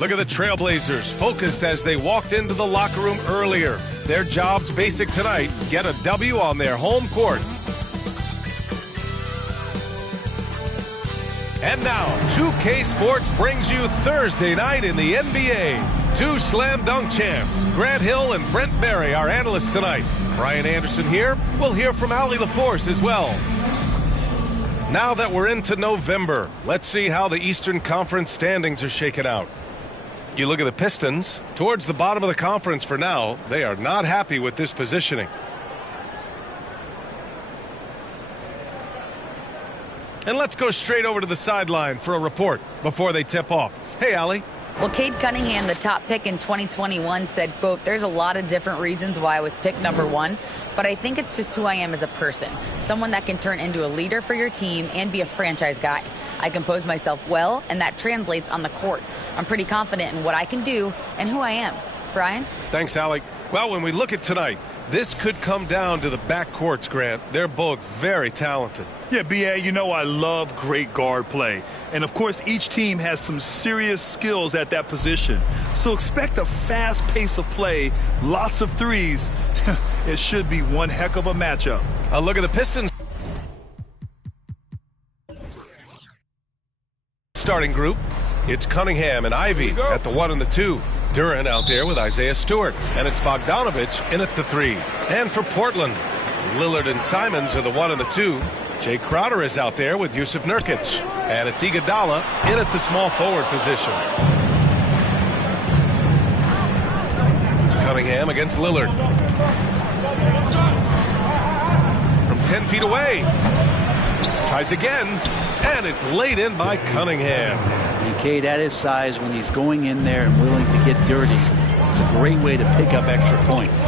Look at the Trailblazers, focused as they walked into the locker room earlier. Their job's basic tonight: get a W on their home court. And now, 2K Sports brings you Thursday night in the NBA. Two slam dunk champs, Grant Hill and Brent Barry, our analysts tonight. Brian Anderson here. We'll hear from Allie LaForce as well. Now that we're into November, let's see how the Eastern Conference standings are shaken out. You look at the Pistons, towards the bottom of the conference for now. They are not happy with this positioning. And let's go straight over to the sideline for a report before they tip off. Hey, Allie. Well, Cade Cunningham, the top pick in 2021, said, quote, "There's a lot of different reasons why I was picked number one, but I think it's just who I am as a person. Someone that can turn into a leader for your team and be a franchise guy. I compose myself well, and that translates on the court. I'm pretty confident in what I can do and who I am." Brian? Thanks, Allie. Well, when we look at tonight, this could come down to the backcourts, Grant. They're both very talented. Yeah, B.A., you know I love great guard play. And, of course, each team has some serious skills at that position. So expect a fast pace of play, lots of threes. It should be one heck of a matchup. A look at the Pistons starting group. It's Cunningham and Ivy at the 1 and the 2. Duran out there with Isaiah Stewart. And it's Bogdanovich in at the 3. And for Portland, Lillard and Simons are the 1 and the 2. Jay Crowder is out there with Yusuf Nurkic. And it's Iguodala in at the small forward position. Cunningham against Lillard. From 10 feet away. Tries again. And it's laid in by Cunningham. And Cade, at his size, when he's going in there and willing to get dirty, it's a great way to pick up extra points.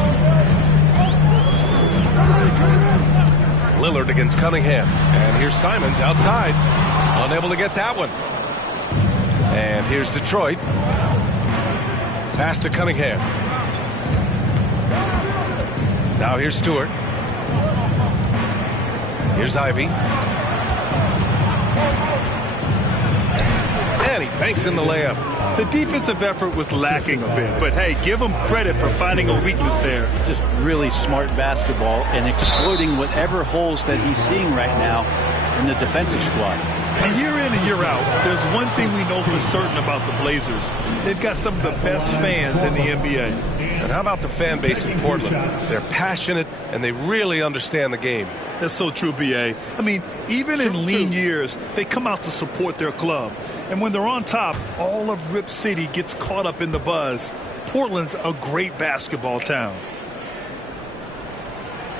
Lillard against Cunningham. And here's Simons outside. Unable to get that one. And here's Detroit. Pass to Cunningham. Now here's Stewart. Here's Ivy. And he banks in the layup. The defensive effort was lacking a bit, but hey, give him credit for finding a weakness there. Just really smart basketball and exploiting whatever holes that he's seeing right now in the defensive squad. And year in and year out, there's one thing we know for certain about the Blazers. They've got some of the best fans in the NBA. And how about the fan base in Portland? They're passionate and they really understand the game. That's so true, B.A. I mean, even in lean years, they come out to support their club. And when they're on top, all of Rip City gets caught up in the buzz. Portland's a great basketball town.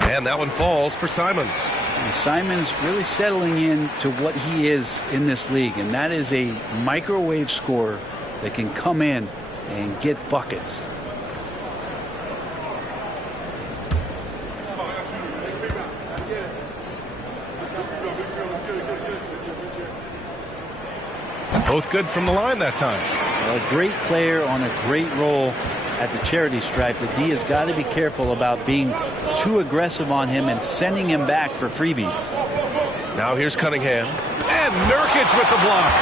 And that one falls for Simons. And Simons really settling in to what he is in this league, and that is a microwave scorer that can come in and get buckets. Both good from the line that time. A great player on a great role at the charity stripe. The D has got to be careful about being too aggressive on him and sending him back for freebies. Now here's Cunningham. And Nurkic with the block.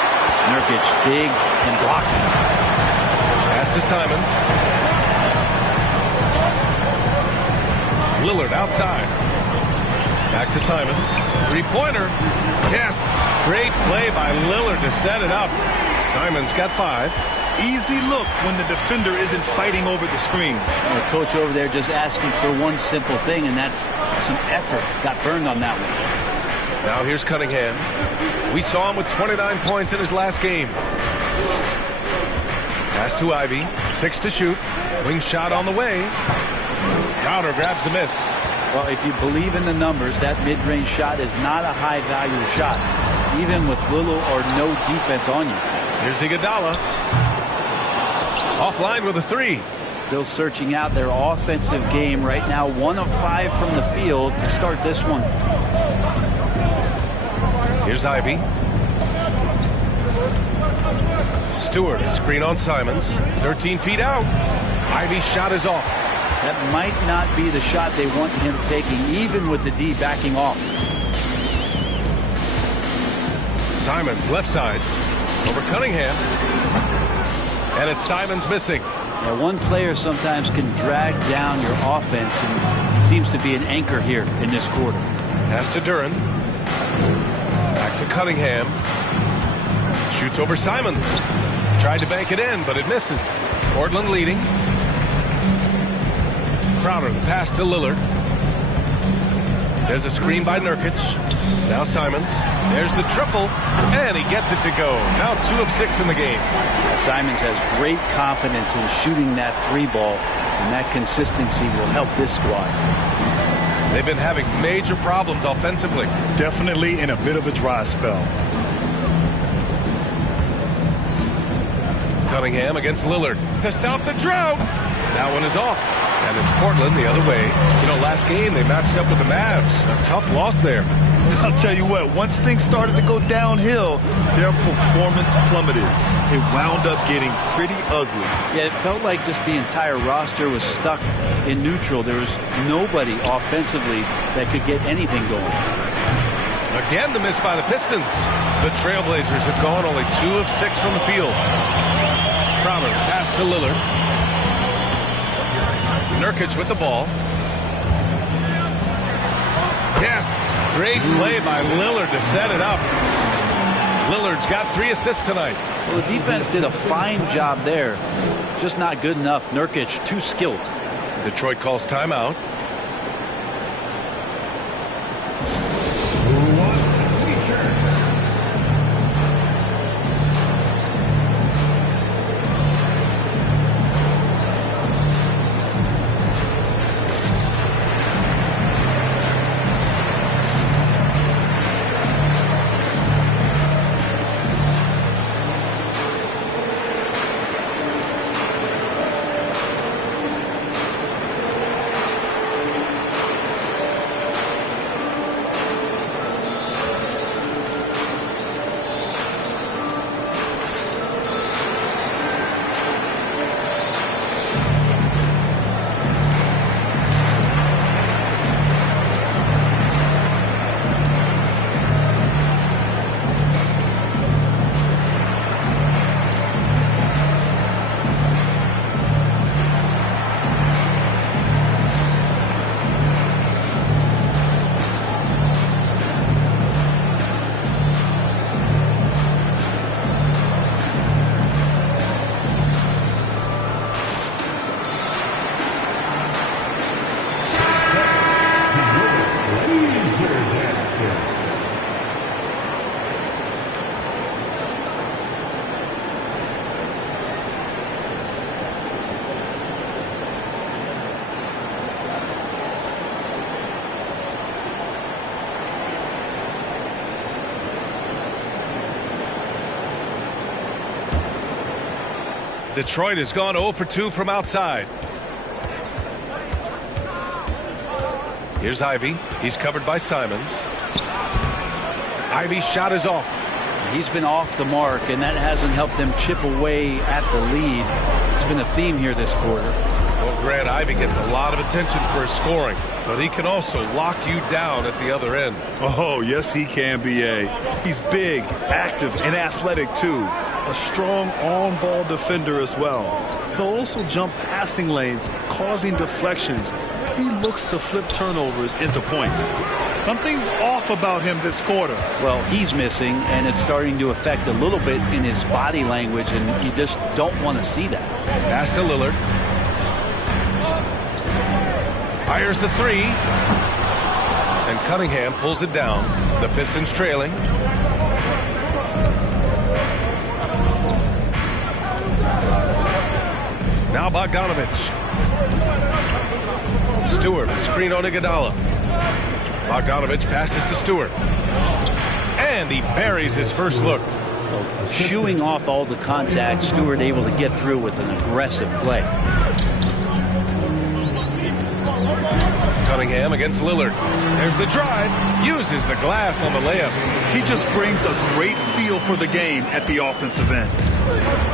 Nurkic big and blocking. Pass to Simons. Lillard outside. Back to Simons. Three-pointer. Yes. Great play by Lillard to set it up. Simons got 5. Easy look when the defender isn't fighting over the screen. The coach over there just asking for one simple thing, and that's some effort. Got burned on that one. Now here's Cunningham. We saw him with 29 points in his last game. Pass to Ivy. 6 to shoot. Wing shot on the way. Crowder grabs the miss. Well, if you believe in the numbers, that mid-range shot is not a high-value shot, even with little or no defense on you. Here's Iguodala. Offline with a 3. Still searching out their offensive game right now. 1 of 5 from the field to start this one. Here's Ivy. Stewart, a screen on Simons. 13 feet out. Ivy's shot is off. That might not be the shot they want him taking, even with the D backing off. Simons, left side. Over Cunningham. And it's Simons missing. Yeah, one player sometimes can drag down your offense, and he seems to be an anchor here in this quarter. Pass to Duran. Back to Cunningham. Shoots over Simons. Tried to bank it in, but it misses. Portland leading. Crowder, the pass to Lillard. There's a screen by Nurkic. Now Simons. There's the triple, and he gets it to go. Now 2 of 6 in the game. Simons has great confidence in shooting that 3-ball, and that consistency will help this squad. They've been having major problems offensively. Definitely in a bit of a dry spell. Cunningham against Lillard to stop the drought. That one is off. And it's Portland the other way. You know, last game they matched up with the Mavs. A tough loss there. I'll tell you what, once things started to go downhill, their performance plummeted. It wound up getting pretty ugly. Yeah, it felt like just the entire roster was stuck in neutral. There was nobody offensively that could get anything going. Again, the miss by the Pistons. The Trailblazers have gone only 2 of 6 from the field. Crowder, pass to Lillard. Nurkic with the ball. Yes, great play by Lillard to set it up. Lillard's got 3 assists tonight. Well, the defense did a fine job there. Just not good enough. Nurkic, too skilled. Detroit calls timeout. Detroit has gone 0 for 2 from outside. Here's Ivy. He's covered by Simons. Ivy's shot is off. He's been off the mark, and that hasn't helped them chip away at the lead. It's been a theme here this quarter. Well, Grant, Ivy gets a lot of attention for his scoring, but he can also lock you down at the other end. Oh, yes, he can, B.A. He's big, active, and athletic, too. A strong on-ball defender as well. He'll also jump passing lanes, causing deflections. He looks to flip turnovers into points. Something's off about him this quarter. Well, he's missing, and it's starting to affect a little bit in his body language, and you just don't want to see that. Pass to Lillard. Fires the 3. And Cunningham pulls it down. The Pistons trailing. Now Bogdanovich. Stewart, screen on Iguodala. Bogdanovich passes to Stewart. And he buries his first look. Shooing off all the contact, Stewart able to get through with an aggressive play. Cunningham against Lillard. There's the drive. Uses the glass on the layup. He just brings a great feel for the game at the offensive end.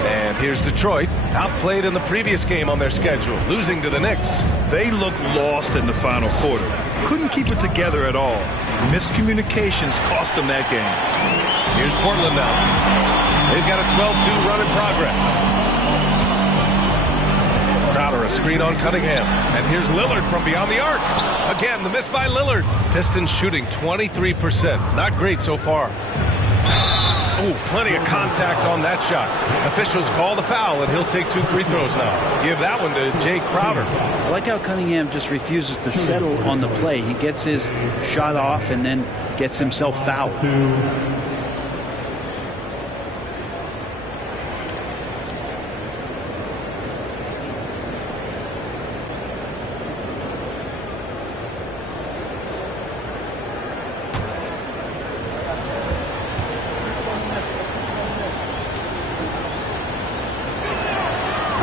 And here's Detroit, outplayed in the previous game on their schedule, losing to the Knicks. They looked lost in the final quarter. Couldn't keep it together at all. Miscommunications cost them that game. Here's Portland now. They've got a 12-2 run in progress. Crowder, a screen on Cunningham. And here's Lillard from beyond the arc. Again, the miss by Lillard. Pistons shooting 23%. Not great so far. Oh, plenty of contact on that shot. Officials call the foul, and he'll take 2 free throws now. Give that one to Jay Crowder. I like how Cunningham just refuses to settle on the play. He gets his shot off and then gets himself fouled.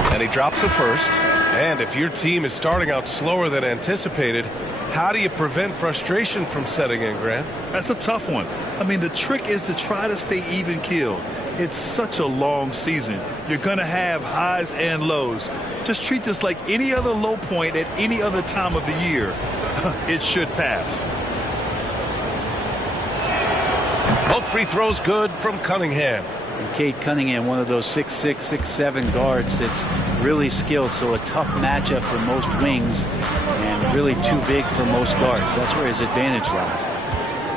And he drops the first. And if your team is starting out slower than anticipated, how do you prevent frustration from setting in, Grant? That's a tough one. I mean, the trick is to try to stay even keeled. It's such a long season. You're going to have highs and lows. Just treat this like any other low point at any other time of the year. It should pass. Both free throws good from Cunningham. And Cade Cunningham, one of those 6'6", 6'7" guards that's really skilled, so a tough matchup for most wings and really too big for most guards. That's where his advantage lies.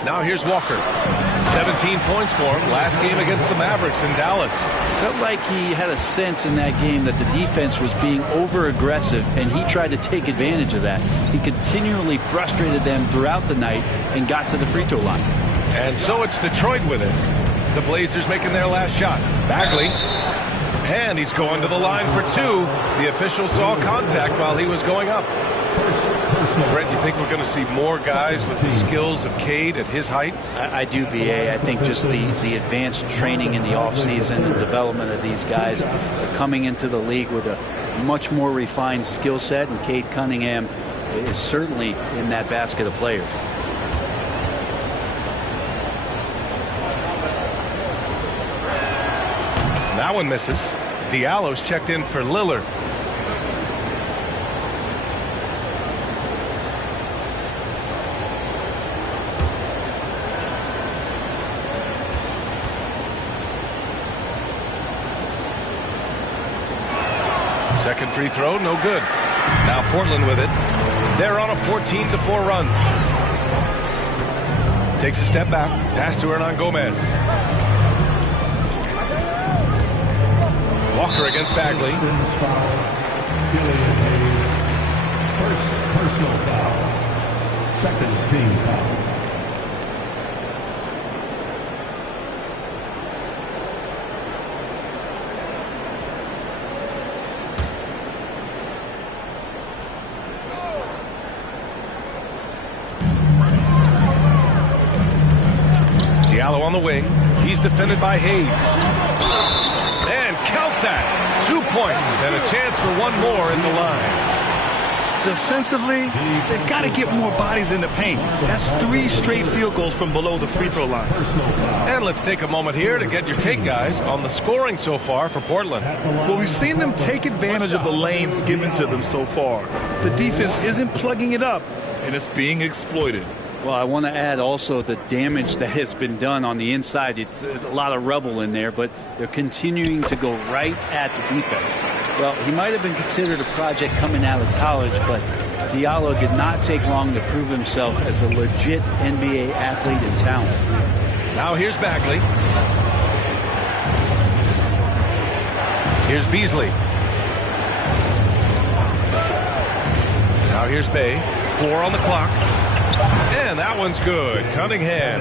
Now here's Walker. 17 points for him last game against the Mavericks in Dallas. Felt like he had a sense in that game that the defense was being over-aggressive, and he tried to take advantage of that. He continually frustrated them throughout the night and got to the free throw line. And so it's Detroit with it. The Blazers making their last shot. Bagley. And he's going to the line for 2. The official saw contact while he was going up. Brent, you think we're going to see more guys with the skills of Cade at his height? I do, B.A. I think just the advanced training in the offseason and development of these guys are coming into the league with a much more refined skill set, and Cade Cunningham is certainly in that basket of players. That one misses. Diallo's checked in for Lillard. Second free throw, no good. Now Portland with it. They're on a 14-4 run. Takes a step back. Pass to Hernan Gomez. Walker against Bagley. First personal foul. Second team foul. Diallo on the wing. He's defended by Hayes. Count that. 2 points and a chance for one more in the line. Defensively, they've got to get more bodies in the paint. That's 3 straight field goals from below the free throw line. And let's take a moment here to get your take, guys, on the scoring so far for Portland. Well, we've seen them take advantage of the lanes given to them so far. The defense isn't plugging it up, and it's being exploited. Well, I want to add also the damage that has been done on the inside. It's a lot of rubble in there, but they're continuing to go right at the defense. Well, he might have been considered a project coming out of college, but Diallo did not take long to prove himself as a legit NBA athlete and talent. Now here's Bagley. Here's Beasley. Now here's Bay. 4 on the clock. And that one's good. Cunningham.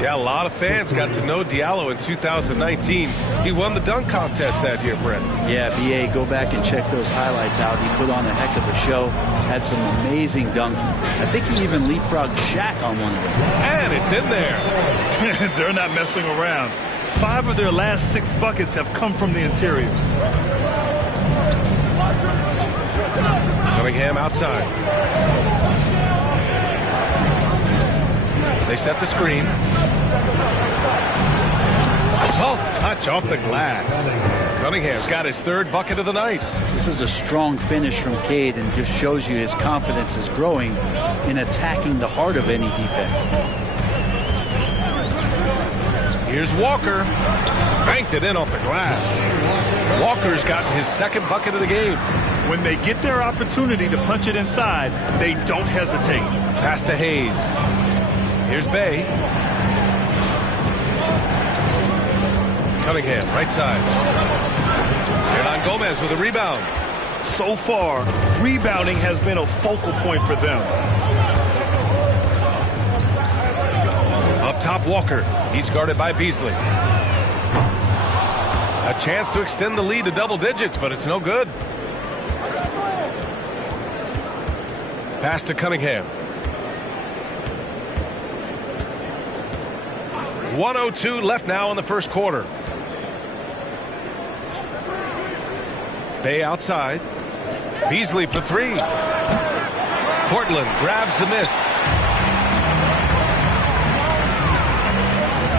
Yeah, a lot of fans got to know Diallo in 2019. He won the dunk contest that year, Brent. Yeah, B.A., go back and check those highlights out. He put on a heck of a show, had some amazing dunks. I think he even leapfrogged Shaq on one of them. And it's in there. They're not messing around. 5 of their last 6 buckets have come from the interior. Cunningham outside. They set the screen. Soft touch off the glass. Cunningham's got his 3rd bucket of the night. This is a strong finish from Cade and just shows you his confidence is growing in attacking the heart of any defense. Here's Walker. Banked it in off the glass. Walker's got his 2nd bucket of the game. When they get their opportunity to punch it inside, they don't hesitate. Pass to Hayes. Here's Bay. Cunningham, right side. Hernan Gomez with a rebound. So far, rebounding has been a focal point for them. Up top, Walker. He's guarded by Beasley. A chance to extend the lead to double digits, but it's no good. Pass to Cunningham. 1:02 left now in the first quarter. Bay outside. Beasley for three. Portland grabs the miss.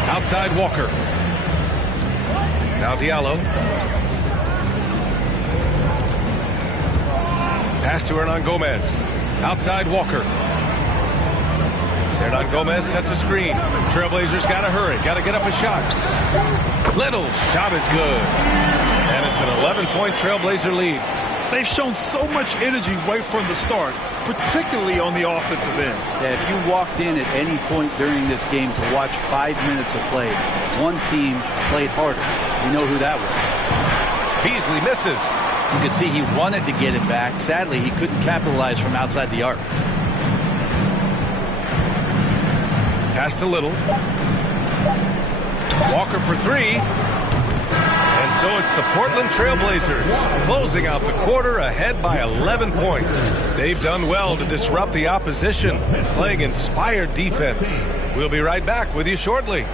Outside Walker. Now Diallo. Pass to Hernan Gomez. Outside Walker. Hernan Gomez sets a screen. Trailblazers got to hurry. Got to get up a shot. Little's shot is good. And it's an 11-point Trailblazer lead. They've shown so much energy right from the start, particularly on the offensive end. Yeah, if you walked in at any point during this game to watch 5 minutes of play, one team played harder. You know who that was. Beasley misses. You could see he wanted to get it back. Sadly, he couldn't capitalize from outside the arc. Pass to Little. Walker for three. And so it's the Portland Trailblazers closing out the quarter ahead by 11 points. They've done well to disrupt the opposition, playing inspired defense. We'll be right back with you shortly.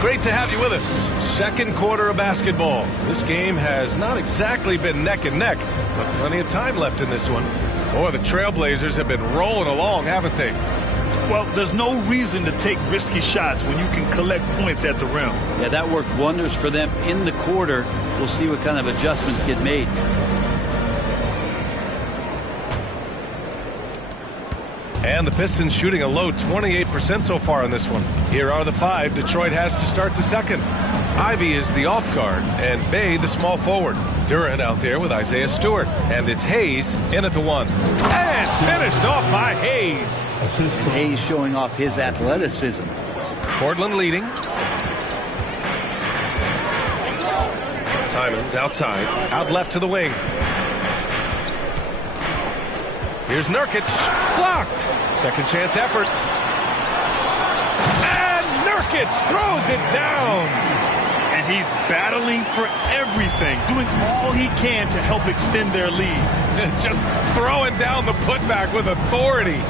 Great to have you with us. Second quarter of basketball. This game has not exactly been neck and neck, but plenty of time left in this one. Boy, the Trailblazers have been rolling along, haven't they? Well, there's no reason to take risky shots when you can collect points at the rim. Yeah, that worked wonders for them in the quarter. We'll see what kind of adjustments get made. And the Pistons shooting a low 28% so far in this one. Here are the five Detroit has to start the second. Ivy is the off guard, and Bay the small forward. Durant out there with Isaiah Stewart. And it's Hayes in at the one. And finished off by Hayes. And Hayes showing off his athleticism. Portland leading. Simons outside. Out left to the wing. Here's Nurkic. Blocked. Second chance effort. And Nurkic throws it down. And he's battling for everything, doing all he can to help extend their lead. Just throwing down the putback with authority.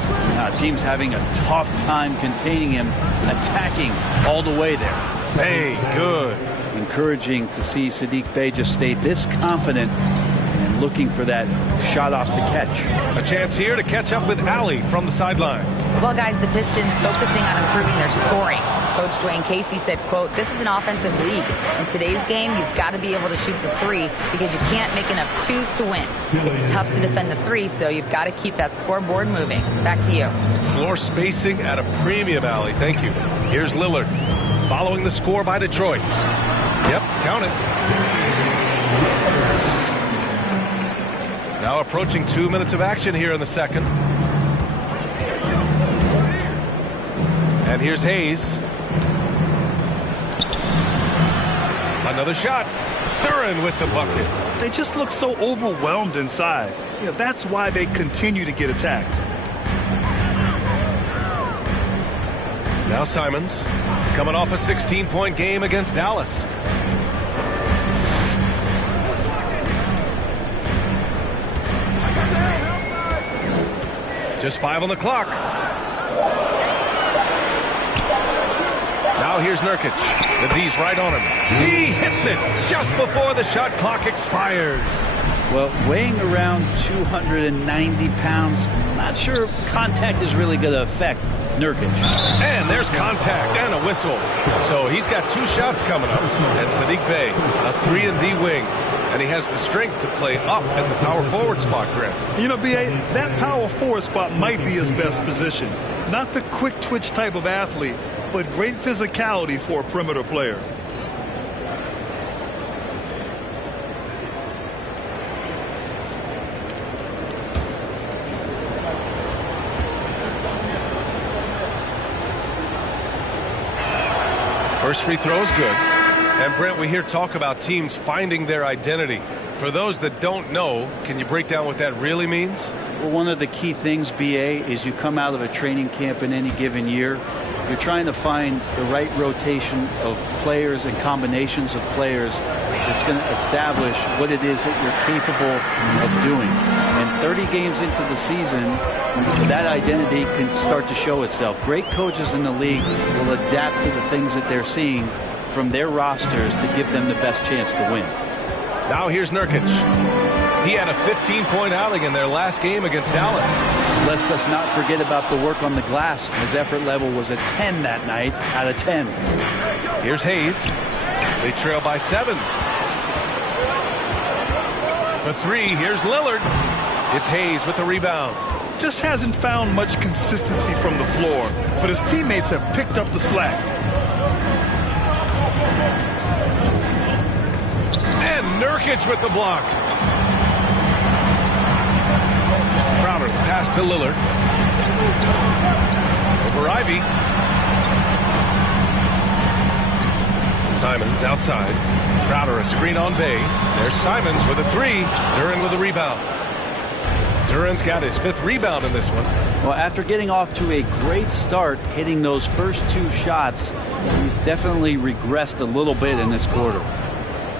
Team's having a tough time containing him, attacking all the way there. Hey, good. Encouraging to see Saddiq Bey just stay this confident and looking for that shot off the catch. A chance here to catch up with Allie from the sideline. Well, guys, the Pistons focusing on improving their scoring. Coach Dwayne Casey said, quote, "This is an offensive league. In today's game, you've got to be able to shoot the three because you can't make enough twos to win. It's tough to defend the three, so you've got to keep that scoreboard moving." Back to you. Floor spacing at a premium, Allie. Thank you. Here's Lillard following the score by Detroit. Yep, count it. Now approaching 2 minutes of action here in the second. And here's Hayes. Another shot. Duran with the bucket. They just look so overwhelmed inside. That's why they continue to get attacked. Now Simons coming off a 16-point game against Dallas. Just 5 on the clock. Now Now here's Nurkic. The D's right on him. He hits it just before the shot clock expires. Well, weighing around 290 pounds, not sure contact is really going to affect Nurkic. And there's contact and a whistle. So he's got 2 shots coming up. And Sadiq Bey, a 3-and-D wing. And he has the strength to play up at the power forward spot, Grant. You know, B.A., that power forward spot might be his best position. Not the quick twitch type of athlete, but great physicality for a perimeter player. First free throw is good. And Brent, we hear talk about teams finding their identity. For those that don't know, can you break down what that really means? Well, one of the key things, BA, is you come out of a training camp in any given year. You're trying to find the right rotation of players and combinations of players that's going to establish what it is that you're capable of doing. And 30 games into the season, that identity can start to show itself. Great coaches in the league will adapt to the things that they're seeing from their rosters to give them the best chance to win. Now here's Nurkic. He had a 15-point outing in their last game against Dallas. Let's just not forget about the work on the glass. His effort level was a 10 that night out of 10. Here's Hayes. They trail by 7. For 3, here's Lillard. It's Hayes with the rebound. Just hasn't found much consistency from the floor, but his teammates have picked up the slack. And Nurkic with the block. Crowder, the pass to Lillard. Over Ivy. Simons outside. Crowder a screen on Bay. There's Simons with a 3. Duren with a rebound. Duren's got his 5th rebound in this one. Well, after getting off to a great start, hitting those first 2 shots, he's definitely regressed a little bit in this quarter.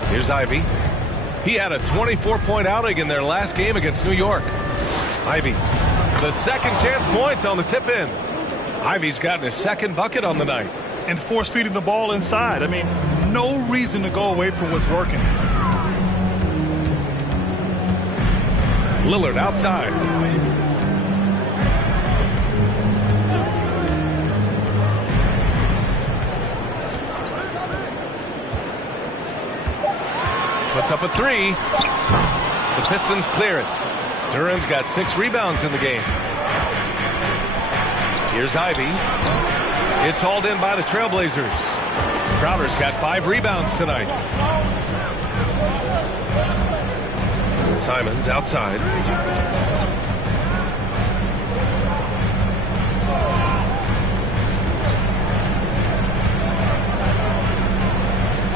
Here's Ivy. He had a 24-point outing in their last game against New York. Ivy, the second chance points on the tip-in. Ivy's gotten his 2nd bucket on the night. And force-feeding the ball inside. I mean, no reason to go away from what's working. Lillard outside. Puts up a 3. The Pistons clear it. Duren's got 6 rebounds in the game. Here's Ivy. It's hauled in by the Trailblazers. Crowder's got 5 rebounds tonight. Simons outside.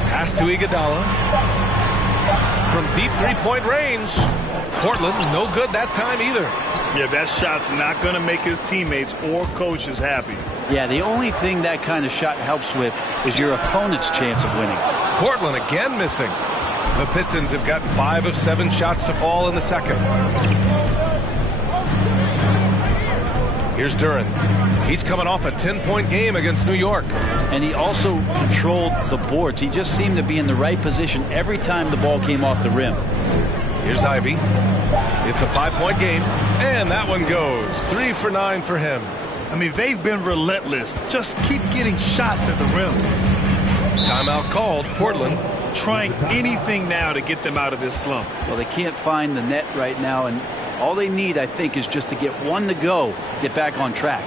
Pass to Iguodala. From deep 3-point range. Portland, no good that time either. Yeah, that shot's not going to make his teammates or coaches happy. Yeah, the only thing that kind of shot helps with is your opponent's chance of winning. Portland again missing. The Pistons have gotten 5 of 7 shots to fall in the second. Here's Duren. He's coming off a 10-point game against New York. And he also controlled the boards. He just seemed to be in the right position every time the ball came off the rim. Here's Ivy. It's a 5-point game, and that one goes. 3 for 9 for him. I mean, they've been relentless. Just keep getting shots at the rim. Timeout called. Portland trying anything now to get them out of this slump. Well, they can't find the net right now, and all they need, I think, is just to get one to go, get back on track.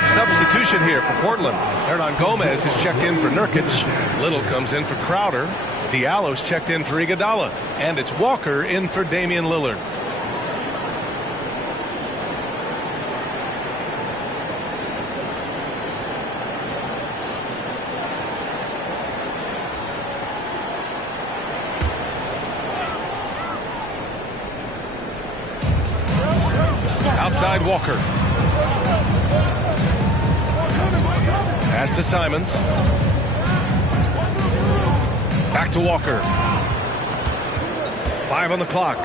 group substitution here for Portland. Hernan Gomez is checked in for Nurkic. Little comes in for Crowder. Diallo's checked in for Iguodala. And it's Walker in for Damian Lillard. Outside Walker. Pass to Simons. Back to Walker. 5 on the clock.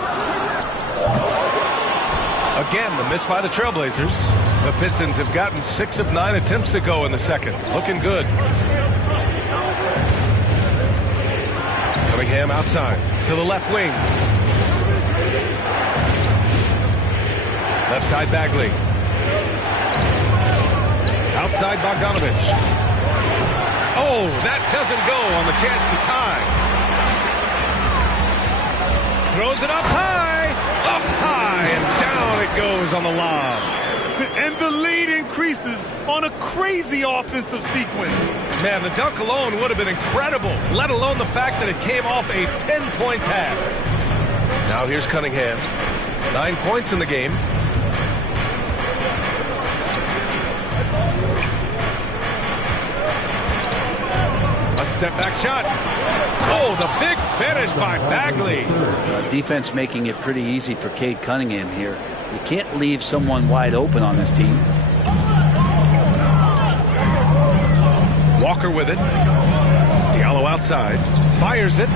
Again, the miss by the Trailblazers. The Pistons have gotten 6 of 9 attempts to go in the second. Looking good. Cunningham outside to the left wing. Left side Bagley. Outside Bogdanovich. Oh, that doesn't go on the chance to tie. Throws it up high, and down it goes on the lob. And the lead increases on a crazy offensive sequence. Man, the dunk alone would have been incredible, let alone the fact that it came off a pinpoint pass. Now here's Cunningham. 9 points in the game. A step back shot. Oh, the big finish by Bagley. Defense making it pretty easy for Cade Cunningham here. You can't leave someone wide open on this team. Walker with it. Diallo outside. Fires it.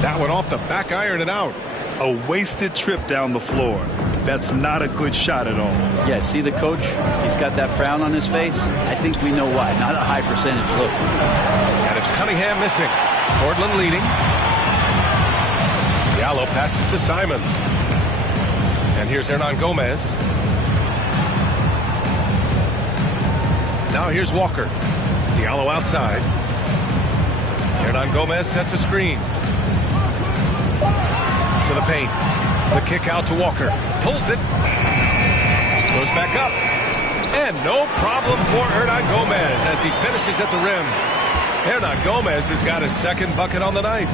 That one off the back iron and out. A wasted trip down the floor. That's not a good shot at all. Yeah, see the coach? He's got that frown on his face. I think we know why. Not a high percentage look. And it's Cunningham missing. Portland leading. Diallo passes to Simons. And here's Hernan Gomez. Now here's Walker. Diallo outside. Hernan Gomez sets a screen. To the paint. The kick out to Walker. Pulls it. Goes back up. And no problem for Hernan Gomez as he finishes at the rim. Hernan Gomez has got his second bucket on the night.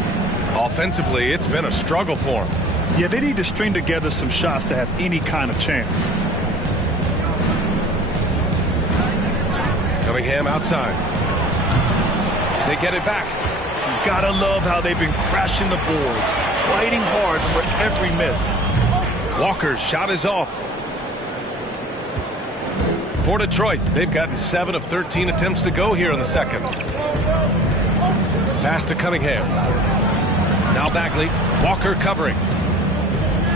Offensively, it's been a struggle for him. Yeah, they need to string together some shots to have any kind of chance. Cunningham outside. They get it back. You gotta love how they've been crashing the boards, fighting hard for every miss. Walker's shot is off. For Detroit, they've gotten 7 of 13 attempts to go here in the second. Pass to Cunningham. Now Bagley. Walker covering.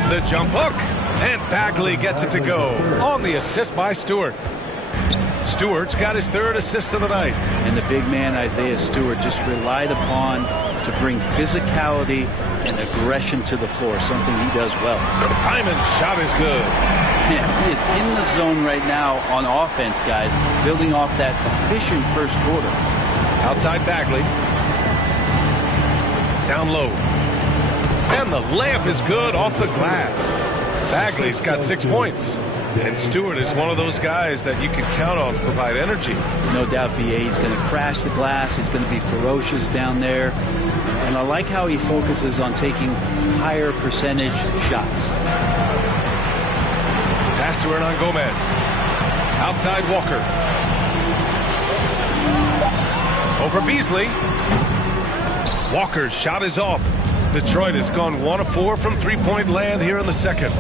The jump hook. And Bagley gets it to go on the assist by Stewart. Stewart's got his 3rd assist of the night. And the big man, Isaiah Stewart, just relied upon to bring physicality and aggression to the floor, something he does well. Simon's shot is good. Yeah, he is in the zone right now on offense, guys, building off that efficient first quarter. Outside Bagley. Down low. And the layup is good off the glass. Bagley's got 6 points. And Stewart is one of those guys that you can count on to provide energy. No doubt, VA, he's going to crash the glass. He's going to be ferocious down there. And I like how he focuses on taking higher percentage shots. Pass to Hernan Gomez. Outside Walker. Over Beasley. Walker's shot is off. Detroit has gone 1 of 4 from three-point land here in the second.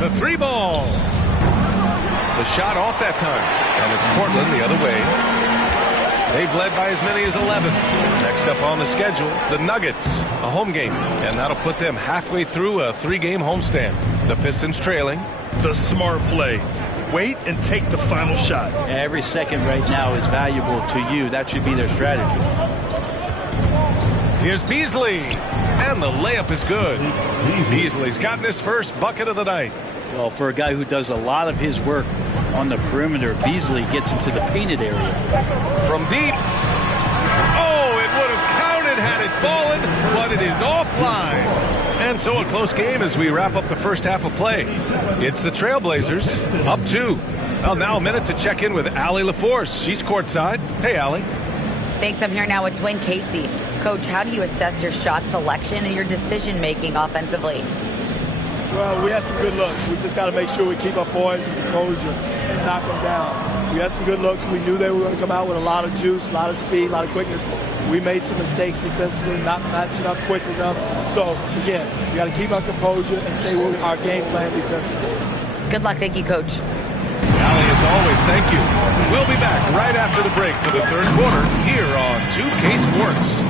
The 3 ball. The shot off that time. And it's Portland the other way. They've led by as many as 11. Next up on the schedule, the Nuggets, a home game. And that'll put them halfway through a 3-game homestand. The Pistons trailing. The smart play. Wait and take the final shot. Every second right now is valuable to you. That should be their strategy. Here's Beasley. And the layup is good. Beasley's gotten his first bucket of the night. Well, for a guy who does a lot of his work on the perimeter, Beasley gets into the painted area. From deep. Oh, it would have counted had it fallen, but it is offline. And so a close game as we wrap up the first half of play. It's the Trailblazers up 2. Well, now a minute to check in with Allie LaForce. She's courtside. Hey, Allie. Thanks. I'm here now with Dwayne Casey. Coach, how do you assess your shot selection and your decision-making offensively? Well, we had some good looks. We just got to make sure we keep our poise and composure and knock them down. We had some good looks. We knew they were going to come out with a lot of juice, a lot of speed, a lot of quickness. We made some mistakes defensively, not matching up quick enough. So, again, we got to keep our composure and stay with our game plan defensively. Good luck. Thank you, Coach. Allie, as always, thank you. We'll be back right after the break for the third quarter here on 2K Sports.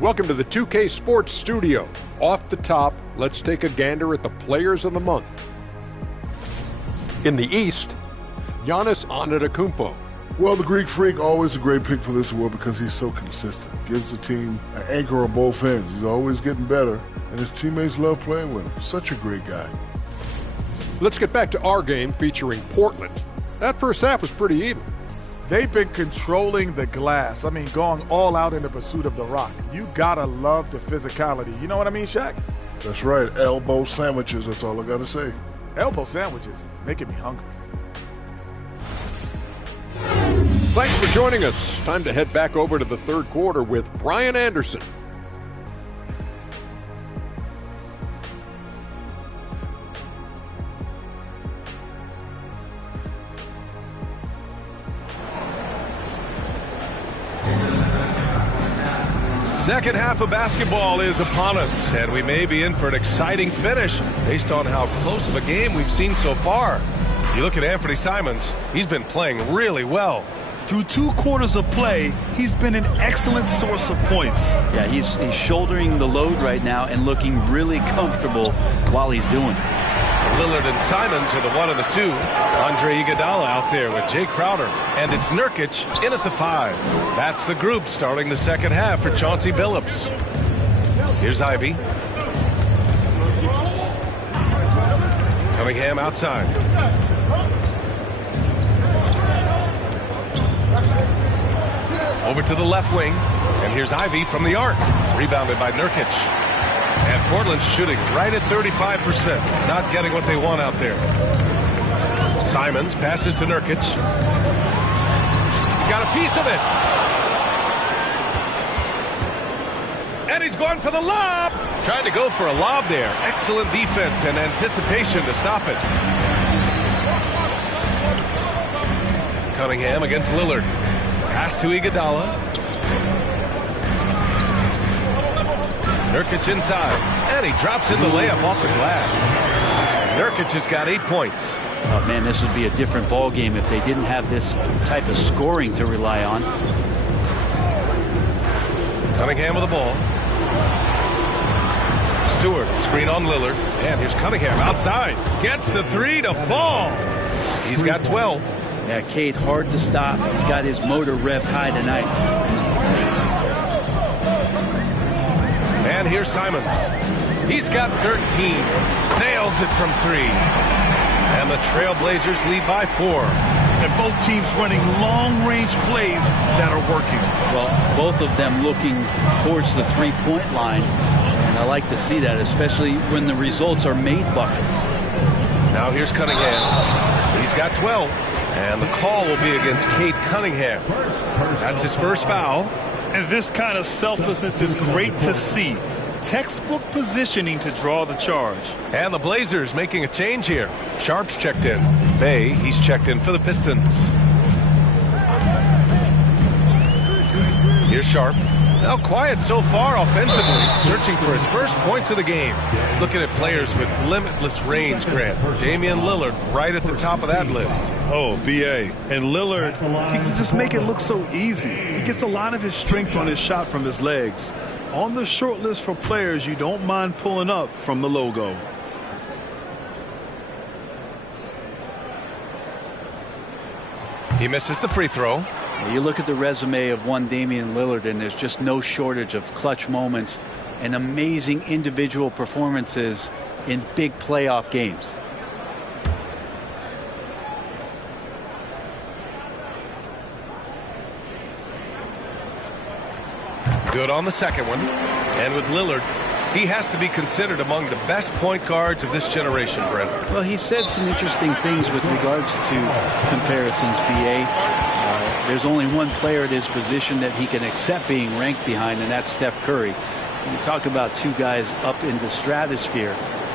Welcome to the 2K Sports Studio. Off the top, let's take a gander at the players of the month. In the East, Giannis Antetokounmpo. Well, the Greek Freak, always a great pick for this award because he's so consistent. Gives the team an anchor on both ends. He's always getting better, and his teammates love playing with him. Such a great guy. Let's get back to our game featuring Portland. That first half was pretty even. They've been controlling the glass. I mean, going all out in the pursuit of the rock. You gotta love the physicality. You know what I mean, Shaq? That's right. Elbow sandwiches, that's all I gotta say. Elbow sandwiches, making me hungry. Thanks for joining us. Time to head back over to the third quarter with Brian Anderson. Second half of basketball is upon us, and we may be in for an exciting finish based on how close of a game we've seen so far. You look at Anthony Simons, he's been playing really well. Through 2 quarters of play, he's been an excellent source of points. Yeah, he's shouldering the load right now and looking really comfortable while he's doing it. Lillard and Simons are the 1 and the 2. Andre Iguodala out there with Jay Crowder. And it's Nurkic in at the 5. That's the group starting the second half for Chauncey Billups. Here's Ivy. Cunningham outside. Over to the left wing. And here's Ivy from the arc. Rebounded by Nurkic. And Portland's shooting right at 35%. Not getting what they want out there. Simons passes to Nurkic. He got a piece of it. And he's going for the lob. Trying to go for a lob there. Excellent defense and anticipation to stop it. Cunningham against Lillard. Pass to Iguodala. Nurkic inside, and he drops in the layup off the glass. Nurkic has got 8 points. Oh, man, this would be a different ball game if they didn't have this type of scoring to rely on. Cunningham with the ball. Stewart, screen on Lillard, and here's Cunningham outside. Gets the 3 to fall. He's got 12. Yeah, Cade, hard to stop. He's got his motor revved high tonight. And here's Simons. He's got 13. Nails it from 3. And the Trailblazers lead by 4. And both teams running long-range plays that are working. Well, both of them looking towards the three-point line. And I like to see that, especially when the results are made buckets. Now here's Cunningham. He's got 12. And the call will be against Cade Cunningham. That's his first foul. And this kind of selflessness is great to see. Textbook positioning to draw the charge. And the Blazers making a change here. Sharp's checked in. Bay, he's checked in for the Pistons. Here's Sharp. Now quiet so far offensively, searching for his first points of the game. Looking at players with limitless range, Grant. Damian Lillard right at the top of that list. Oh, B.A. And Lillard, he can just make it look so easy. He gets a lot of his strength on his shot from his legs. On the short list for players you don't mind pulling up from the logo. He misses the free throw. You look at the resume of one Damian Lillard, and there's just no shortage of clutch moments and amazing individual performances in big playoff games. Good on the second one. And with Lillard, he has to be considered among the best point guards of this generation, Brent. Well, he said some interesting things with regards to comparisons, B.A. There's only one player at his position that he can accept being ranked behind, and that's Steph Curry. You talk about two guys up in the stratosphere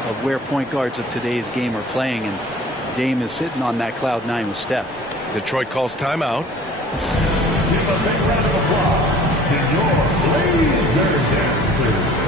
of where point guards of today's game are playing, and Dame is sitting on that cloud nine with Steph. Detroit calls timeout. Give a big round of applause to your Blazer dancers.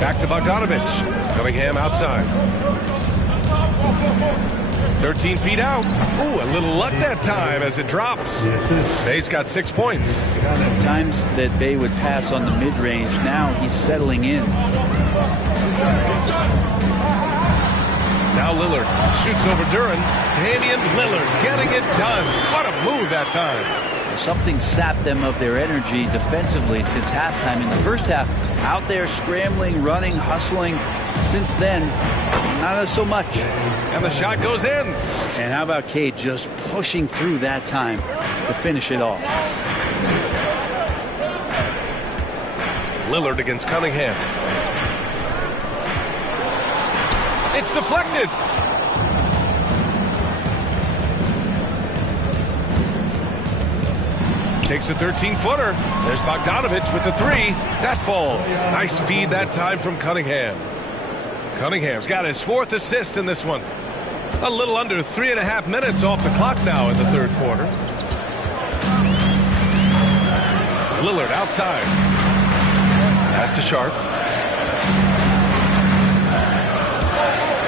Back to Bogdanovich. Cunningham outside. 13 feet out. Ooh, a little luck that time as it drops. Bay's got 6 points. Times that Bay would pass on the mid-range, now he's settling in. Now Lillard shoots over Duran. Damian Lillard getting it done. What a move that time. Something sapped them of their energy defensively since halftime. In the first half, out there scrambling, running, hustling. Since then, not so much. And the shot goes in. And how about Cade just pushing through that time to finish it off? Lillard against Cunningham. It's deflected. Takes a 13-footer. There's Bogdanovich with the three. That falls. Nice feed that time from Cunningham. Cunningham's got his 4th assist in this one. A little under 3.5 minutes off the clock now in the third quarter. Lillard outside. Pass to Sharp.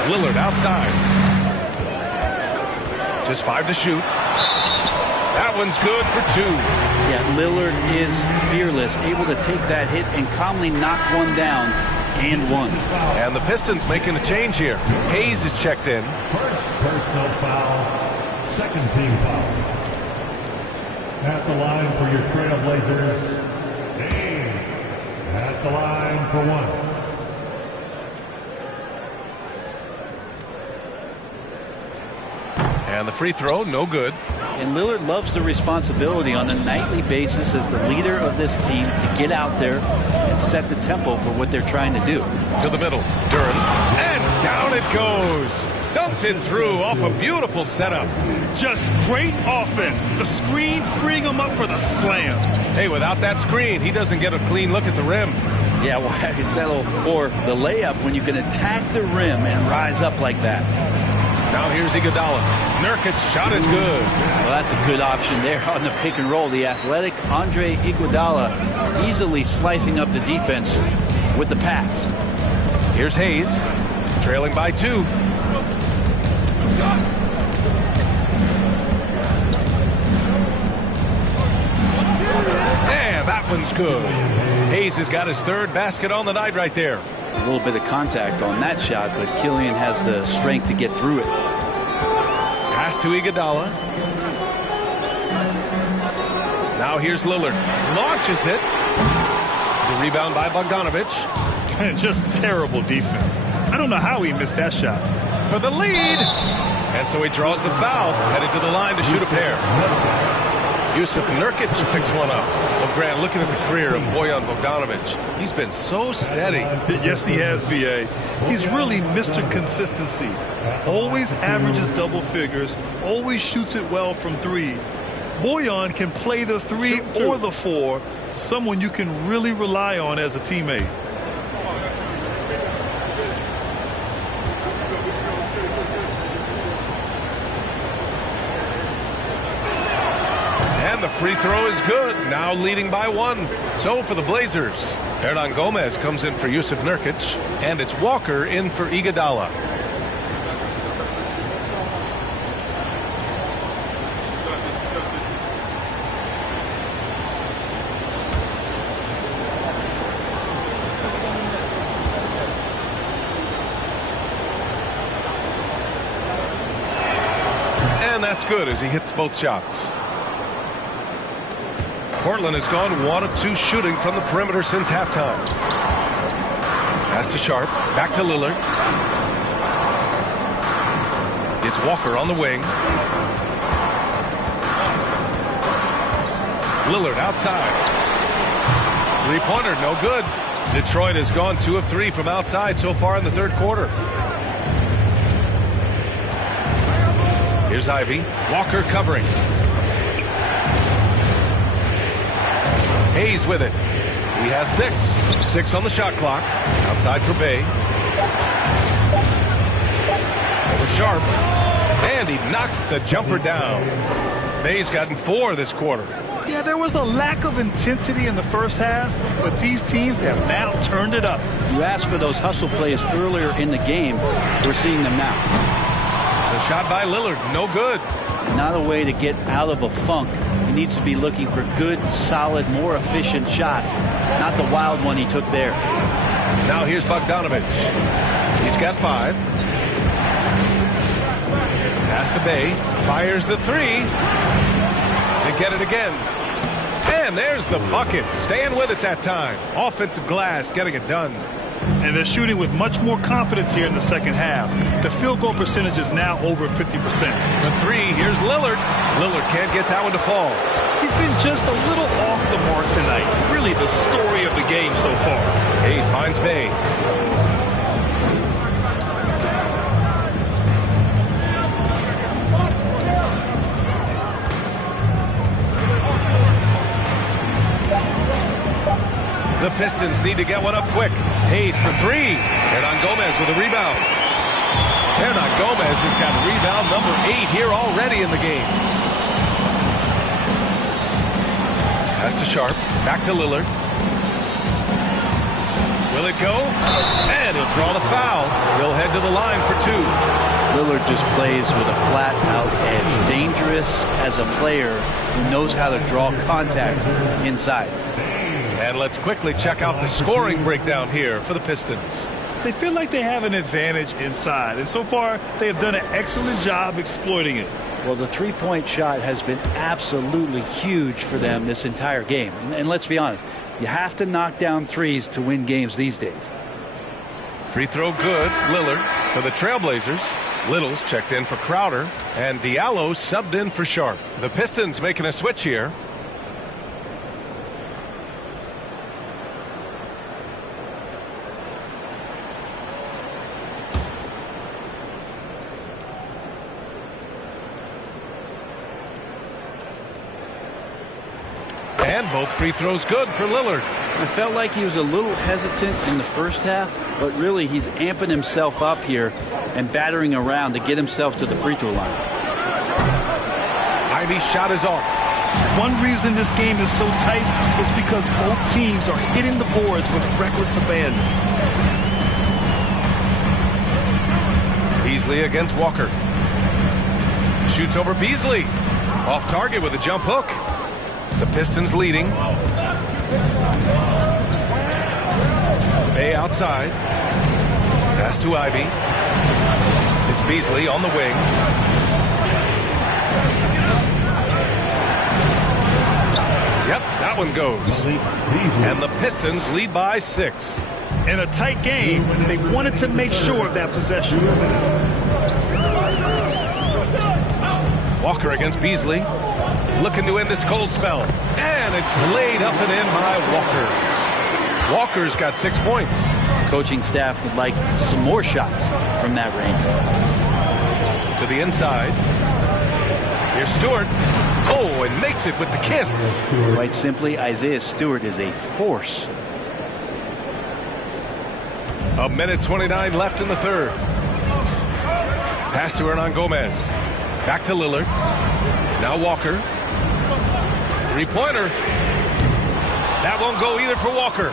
Lillard outside. Just 5 to shoot. That one's good for 2. Yeah, Lillard is fearless, able to take that hit and calmly knock one down and 1. And the Pistons making a change here. Hayes is checked in. First personal foul, second team foul. At the line for your Trailblazers, Hayes. At the line for 1. And the free throw, no good. And Lillard loves the responsibility on a nightly basis as the leader of this team to get out there and set the tempo for what they're trying to do. To the middle, Duran, and down it goes. Dumped it through off a beautiful setup. Just great offense. The screen freeing him up for the slam. Hey, without that screen, he doesn't get a clean look at the rim. Yeah, why settle for the layup when you can attack the rim and rise up like that? Now here's Iguodala. Nurkic's shot is good. Well, that's a good option there on the pick and roll. The athletic Andre Iguodala easily slicing up the defense with the pass. Here's Hayes, trailing by 2. And that one's good. Hayes has got his 3rd basket on the night right there. A little bit of contact on that shot, but Killian has the strength to get through it. Pass to Iguodala. Now here's Lillard. Launches it. The rebound by Bogdanovic. Just terrible defense. I don't know how he missed that shot. For the lead. And so he draws the foul. Headed to the line to shoot a pair. Yusuf Nurkic picks one up. Well, Grant, looking at the career of Bojan Bogdanovic, he's been so steady. Yes, he has, B.A. He's really Mr. Consistency. Always averages double figures, always shoots it well from 3. Bojan can play the 3 or the 4, someone you can really rely on as a teammate. And the free throw is good. Now leading by 1. So for the Blazers, Hernan Gomez comes in for Yusuf Nurkic, and it's Walker in for Iguodala. And that's good as he hits both shots. Portland has gone 1 of 2 shooting from the perimeter since halftime. Pass to Sharp. Back to Lillard. It's Walker on the wing. Lillard outside. 3-pointer, no good. Detroit has gone 2 of 3 from outside so far in the 3rd quarter. Here's Ivy. Walker covering. Hayes with it. He has 6. 6 on the shot clock. Outside for Bay. Over Sharp. And he knocks the jumper down. Bay's gotten 4 this quarter. Yeah, there was a lack of intensity in the first half, but these teams have now turned it up. You asked for those hustle plays earlier in the game. We're seeing them now. The shot by Lillard, no good. Not a way to get out of a funk. He needs to be looking for good, solid, more efficient shots. Not the wild one he took there. Now here's Bogdanovic. He's got 5. Pass to Bay. Fires the 3. They get it again. And there's the bucket. Staying with it that time. Offensive glass getting it done. And they're shooting with much more confidence here in the second half. The field goal percentage is now over 50%. For 3, here's Lillard. Lillard can't get that one to fall. He's been just a little off the mark tonight. Really the story of the game so far. Hayes finds Bay. The Pistons need to get one up quick. Hayes for 3. Hernan Gomez with a rebound. Hernan Gomez has got rebound number 8 here already in the game. Pass to Sharp. Back to Lillard. Will it go? And he'll draw the foul. He'll head to the line for 2. Lillard just plays with a flat-out edge. Dangerous as a player who knows how to draw contact inside. And And let's quickly check out the scoring breakdown here for the Pistons. They feel like they have an advantage inside, and so far they have done an excellent job exploiting it. Well, the three-point shot has been absolutely huge for them this entire game. And let's be honest, you have to knock down threes to win games these days. Free throw good. Lillard for the Trailblazers. Little's checked in for Crowder, and Diallo subbed in for Sharp. The Pistons making a switch here. And both free throws good for Lillard. I felt like he was a little hesitant in the first half, but really he's amping himself up here and battering around to get himself to the free throw line. Ivy's shot is off. One reason this game is so tight is because both teams are hitting the boards with reckless abandon. Beasley against Walker. Shoots over Beasley. Off target with a jump hook. The Pistons leading. Bay outside. Pass to Ivy. It's Beasley on the wing. Yep, that one goes. And the Pistons lead by 6. In a tight game, they wanted to make sure of that possession. Walker against Beasley. Looking to end this cold spell. And it's laid up and in by Walker. Walker's got 6 points. Coaching staff would like some more shots from that range. To the inside. Here's Stewart. Oh, and makes it with the kiss. Quite simply, Isaiah Stewart is a force. A minute 29 left in the third. Pass to Hernan Gomez. Back to Lillard. Now Walker. Three-pointer. That won't go either for Walker.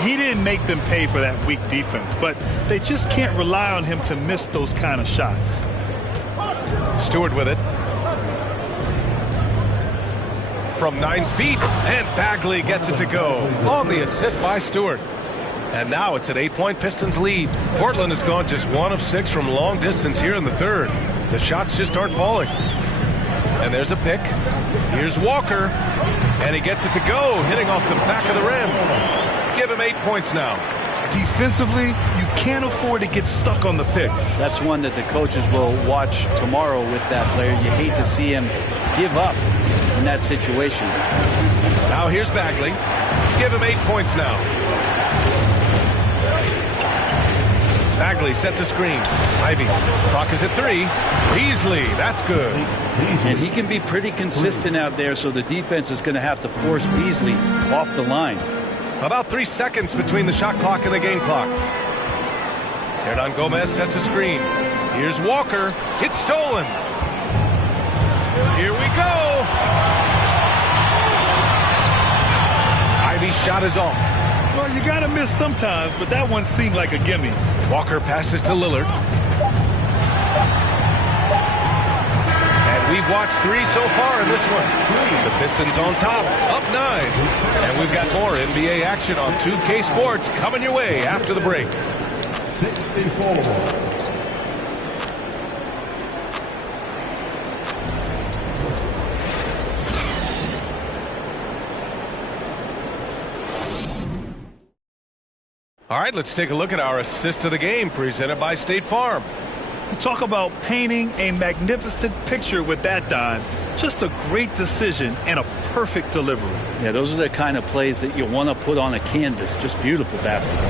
He didn't make them pay for that weak defense, but they just can't rely on him to miss those kind of shots. Stewart with it. From 9 feet, and Bagley gets it to go. On the assist by Stewart. And now it's an 8-point Pistons lead. Portland has gone just 1 of 6 from long distance here in the third. The shots just aren't falling. And there's a pick. Here's Walker. And he gets it to go, hitting off the back of the rim. Give him 8 points now. Defensively, you can't afford to get stuck on the pick. That's one that the coaches will watch tomorrow with that player. You hate to see him give up in that situation. Now here's Bagley. Give him 8 points now. Bagley sets a screen. Ivy. Clock is at 3. Beasley. That's good. And he can be pretty consistent out there, so the defense is going to have to force Beasley off the line. About 3 seconds between the shot clock and the game clock. Hernan Gomez sets a screen. Here's Walker. It's stolen. Here we go. Ivy's shot is off. Well, you got to miss sometimes, but that one seemed like a gimme. Walker passes to Lillard. And we've watched 3 so far in this one. The Pistons on top, up 9. And we've got more NBA action on 2K Sports coming your way after the break. 64. All right, let's take a look at our assist of the game presented by State Farm. You talk about painting a magnificent picture with that dime. Just a great decision and a perfect delivery. Yeah, those are the kind of plays that you want to put on a canvas. Just beautiful basketball.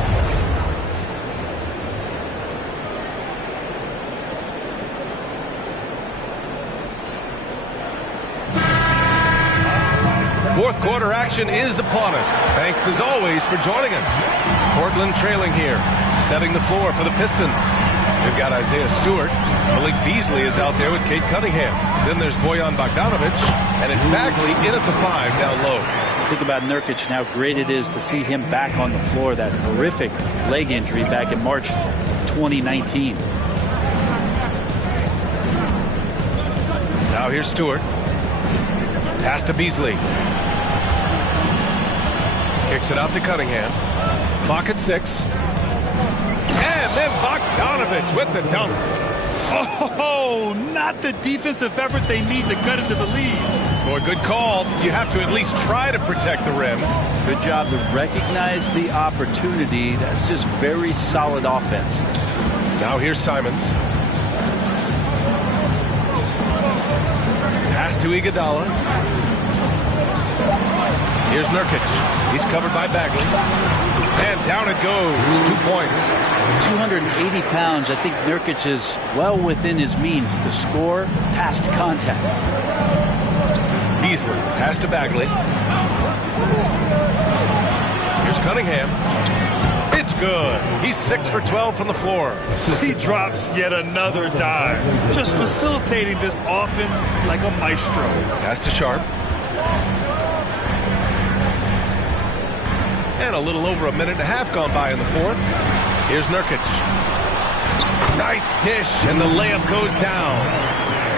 Fourth quarter action is upon us. Thanks as always for joining us. Portland trailing here, setting the floor for the Pistons. They've got Isaiah Stewart. Malik Beasley is out there with Kate Cunningham. Then there's Bojan Bogdanovic, and it's Bagley in at the 5 down low. Think about Nurkic and how great it is to see him back on the floor. That horrific leg injury back in March 2019. Now here's Stewart. Pass to Beasley. Kicks it out to Cunningham. Clock at 6. And then Bogdanovich with the dunk. Oh, not the defensive effort they need to cut into the lead. Boy, good call. You have to at least try to protect the rim. Good job to recognize the opportunity. That's just very solid offense. Now here's Simons. Pass to Iguodala. Here's Nurkic. He's covered by Bagley. And down it goes. 2 points. 280 pounds. I think Nurkic is well within his means to score past contact. Beasley. Pass to Bagley. Here's Cunningham. It's good. He's 6 for 12 from the floor. He drops yet another dime. Just facilitating this offense like a maestro. Pass to Sharp. And a little over a minute and a half gone by in the fourth. Here's Nurkic. Nice dish, and the layup goes down.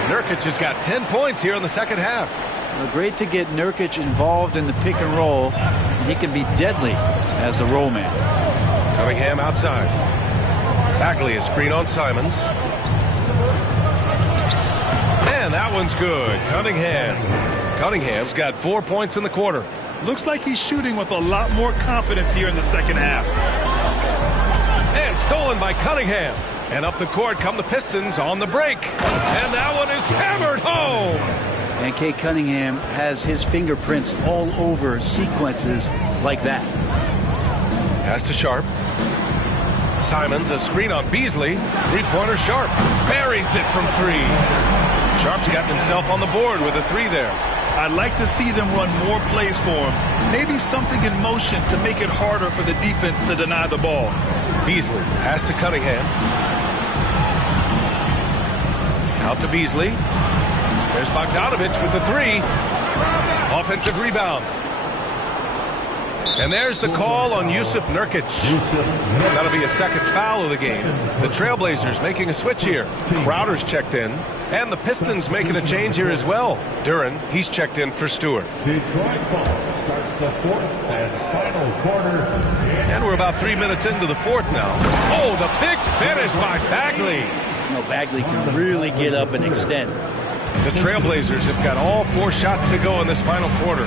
Nurkic has got 10 points here in the second half. Well, great to get Nurkic involved in the pick and roll. He can be deadly as the roll man. Cunningham outside. Bagley is screen on Simons. And that one's good. Cunningham's got 4 points in the quarter. Looks like he's shooting with a lot more confidence here in the second half. And stolen by Cunningham. And up the court come the Pistons on the break. And that one is hammered home. And Kate Cunningham has his fingerprints all over sequences like that. Pass to Sharp. Simons, a screen on Beasley. Three-pointer Sharp. Buries it from 3. Sharp's got himself on the board with a 3 there. I'd like to see them run more plays for him. Maybe something in motion to make it harder for the defense to deny the ball. Beasley, pass to Cunningham. Out to Beasley. There's Bogdanovich with the 3. Offensive rebound. And there's the call on Jusuf Nurkic. That'll be a second foul of the game. The Trailblazers making a switch here. Crowder's checked in. And the Pistons making a change here as well. Duren, he's checked in for Stewart. Detroit ball starts the fourth and final quarter. And we're about 3 minutes into the fourth now. Oh, the big finish by Bagley. Bagley can really get up and extend. The Trailblazers have got all 4 shots to go in this final quarter.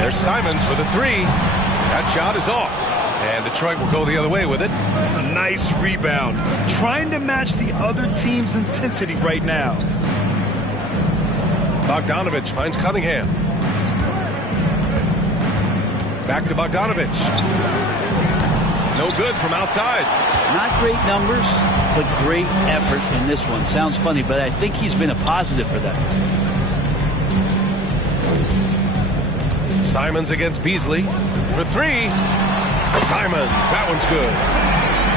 There's Simons with a 3. That shot is off. And Detroit will go the other way with it. A nice rebound. Trying to match the other team's intensity right now. Bogdanovich finds Cunningham. Back to Bogdanovich. No good from outside. Not great numbers, but great effort in this one. Sounds funny, but I think he's been a positive for them. Simons against Beasley for 3. Simons, that one's good.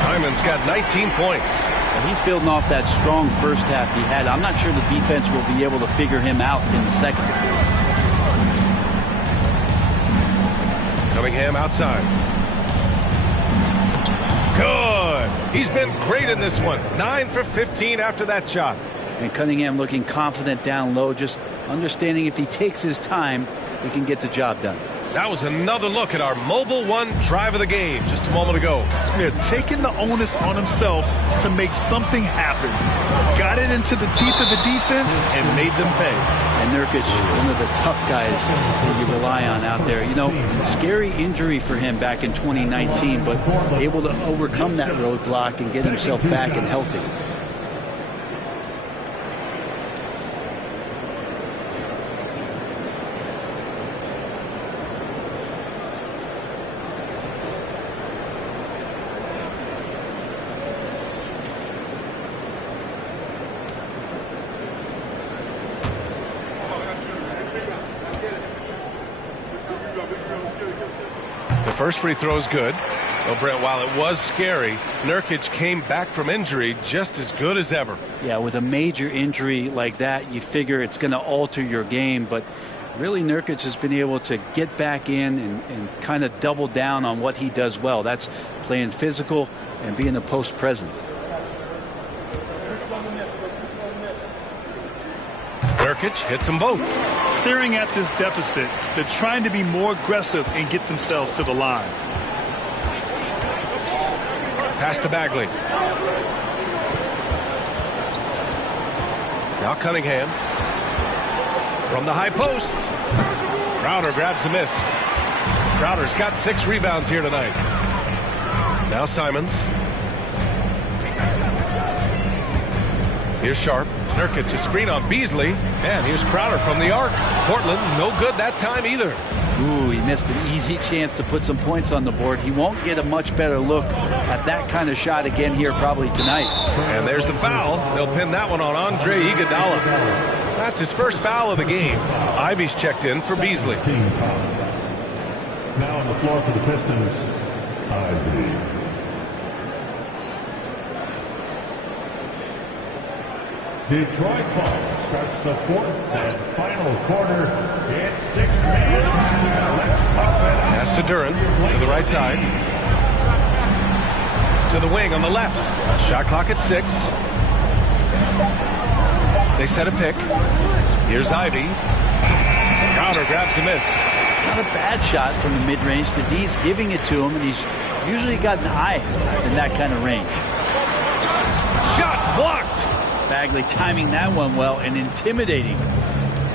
Simons got 19 points. And he's building off that strong first half he had. I'm not sure the defense will be able to figure him out in the second. Cunningham outside. Good. He's been great in this one. 9 for 15 after that shot. And Cunningham looking confident down low, just understanding if he takes his time, he can get the job done. That was another look at our Mobile One drive of the game just a moment ago. Yeah, taking the onus on himself to make something happen. Got it into the teeth of the defense and made them pay. And Nurkic, one of the tough guys that you rely on out there. You know, scary injury for him back in 2019, but able to overcome that roadblock and get himself back and healthy. First free throw is good. Well, Brent, while it was scary, Nurkic came back from injury just as good as ever. Yeah, with a major injury like that, you figure it's going to alter your game. But really, Nurkic has been able to get back in and kind of double down on what he does well. That's playing physical and being a post presence. Nurkic hits them both. staring at this deficit. They're trying to be more aggressive and get themselves to the line. Pass to Bagley. Now Cunningham. From the high post. Crowder grabs the miss. Crowder's got 6 rebounds here tonight. Now Simons. Here's Sharp. Nurkic, a screen on Beasley. And here's Crowder from the arc. Portland, no good that time either. Ooh, he missed an easy chance to put some points on the board. He won't get a much better look at that kind of shot again here probably tonight. And there's the foul. They'll pin that one on Andre Iguodala. That's his first foul of the game. Ivy's checked in for Beasley. Now on the floor for the Pistons, Ivy. Detroit ball starts the 4th and final quarter. It's 6 minutes. Pass to Duran to the right side. To the wing on the left. Shot clock at 6. They set a pick. Here's Ivy. Crowder grabs the miss. Not a bad shot from the mid-range. The D's giving it to him, and he's usually got an eye in that kind of range. Shots blocked. Bagley timing that one well and intimidating.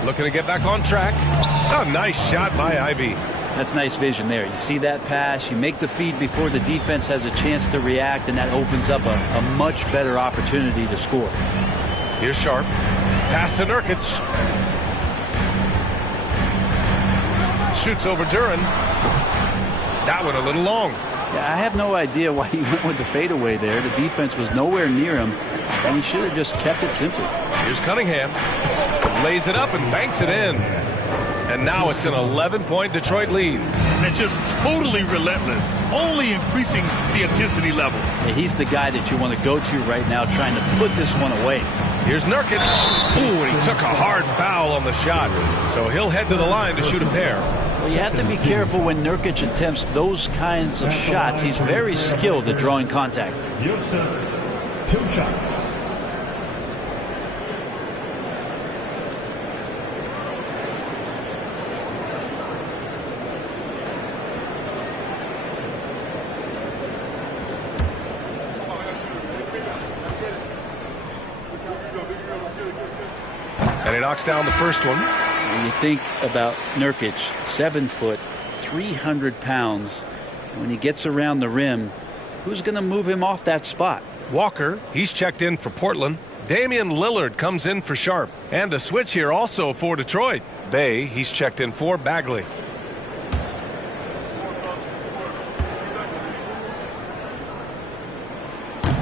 Looking to get back on track. A nice shot by Ivy. That's nice vision there. You see that pass, you make the feed before the defense has a chance to react, and that opens up a much better opportunity to score. Here's Sharp. Pass to Nurkic. Shoots over Duran. That one a little long. Yeah, I have no idea why he went with the fadeaway there. The defense was nowhere near him, and he should have just kept it simple. Here's Cunningham. Lays it up and banks it in. And now it's an 11-point Detroit lead. And just totally relentless, only increasing the intensity level. Yeah, he's the guy that you want to go to right now, trying to put this one away. Here's Nurkic. Ooh, and he took a hard foul on the shot. So he'll head to the line to shoot a pair. Well, you have to be careful when Nurkic attempts those kinds of shots. He's very skilled at drawing contact. Yusuf, 2 shots. And he knocks down the first one. When you think about Nurkic, 7 foot, 300 pounds. When he gets around the rim, who's going to move him off that spot? Walker, he's checked in for Portland. Damian Lillard comes in for Sharp. And a switch here also for Detroit. Bay, he's checked in for Bagley.